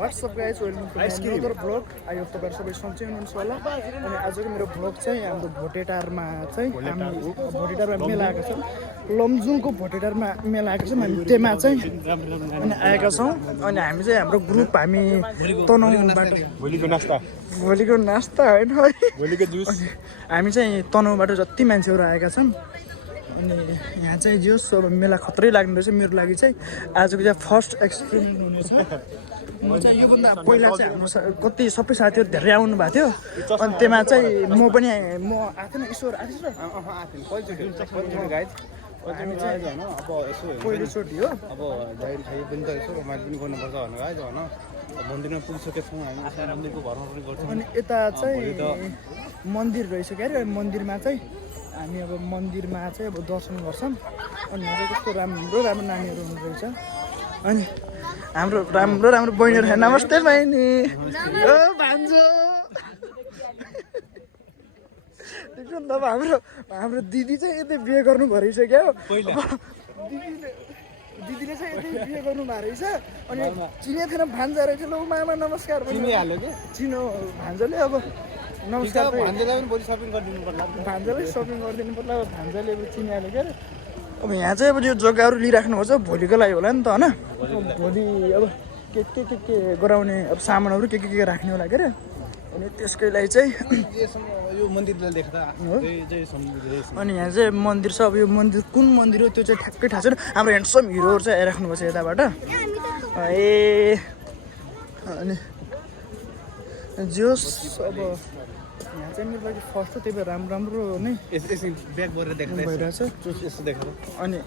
What's up guys, welcome to my another vlog. I hope तपाईहरु सबै सन्चै हुनुहुन्छ होला। अनि आजको मेरो भ्लग चाहिँ हाम्रो भोटेटारमा चाहिँ हामी भोटेटारमा मेला आएको छ। लमजुङको भोटेटारमा मेला आएको छ। हामी त्यमा चाहिँ अनि आएका छौं। अनि हामी चाहिँ हाम्रो ग्रुप हामी तनहुबाट भोलिको नास्ता हैन भोलिको जुस हामी चाहिँ तनहुबाट जति मान्छेहरु आएका छन्। अनि यहाँ चाहिँ जोस अब मेला खत्रै लाग्ने रहेछ मेरो लागि चाहिँ आजको चाहिँ फर्स्ट एक्सपिरियन्स हुनेछ। म चाहिँ योभन्दा पहिला चाहिँ हाम्रो कति सबै साथीहरु धेरै आउनु भएको थियो। अनि त्यमा चाहिँ म पनि म आथेन ईश्वर आथेन गाइज हामी चाहिँ हैन अब यसो पहिलो चोटी हो। अब जाहिर खाइ पनि त यसो रमाइलो पनि गर्नुपर्छ भनेर गाइज हैन मन्दिरमा पुगिसकेछौँ हामी मन्दिरको भरमा पनि गर्छौँ। अनि यता चाहिँ मन्दिर रहेछ के अरे मन्दिरमा चाहिँ हामी अब मन्दिरमा चाहिँ अब दर्शन गर्छौँ। अनि यहाँ चाहिँ कस्तो राम्रो राम्रो नानीहरू हुनुहुन्छ। अनि हाम्रो राम्रो राम्रो बहिनीहरू नमस्ते बहिनी ओ भान्जो अब हाम्रो दिदी चाहिँ यतै बिहे गर्नु भएछ क्या दिदीले चाहिँ यतै बिहे गर्नु भएछ। अनि चिने थिएन भान्जा रहेछ ल मामा नमस्कार चिनिहाल्यो के चिनो भान्जाले अब नमस्कार भान्जालाई पनि भोलि सपिङ गरिदिनु पर्ला भान्जाले सपिङ गरिदिनु पर्ला भान्जाले अब चिनिहाल्यो क्या अब यहाँ चाहिँ अब यो जग्गाहरू लिइराख्नुपर्छ भोलिको लागि होला नि त होइन भोलि अब के गराउने अब सामानहरू के राख्ने होला के अरे। अनि त्यसकै लागि चाहिँ यो मन्दिरलाई देख्दा अनि यहाँ चाहिँ मन्दिर छ। अब यो मन्दिर कुन मन्दिर हो त्यो चाहिँ ठ्याक्कै थाहा छैन। हाम्रो ह्यान्डसम हिरोहरू चाहिँ आइराख्नुपर्छ यताबाट ए अनि जोस अब यहाँ चाहिँ मेरो लागि फर्स्ट हो त्यही भएर राम्रो नै ब्याग गरेर देख्दा भइरहेछ यसो देखेर अनि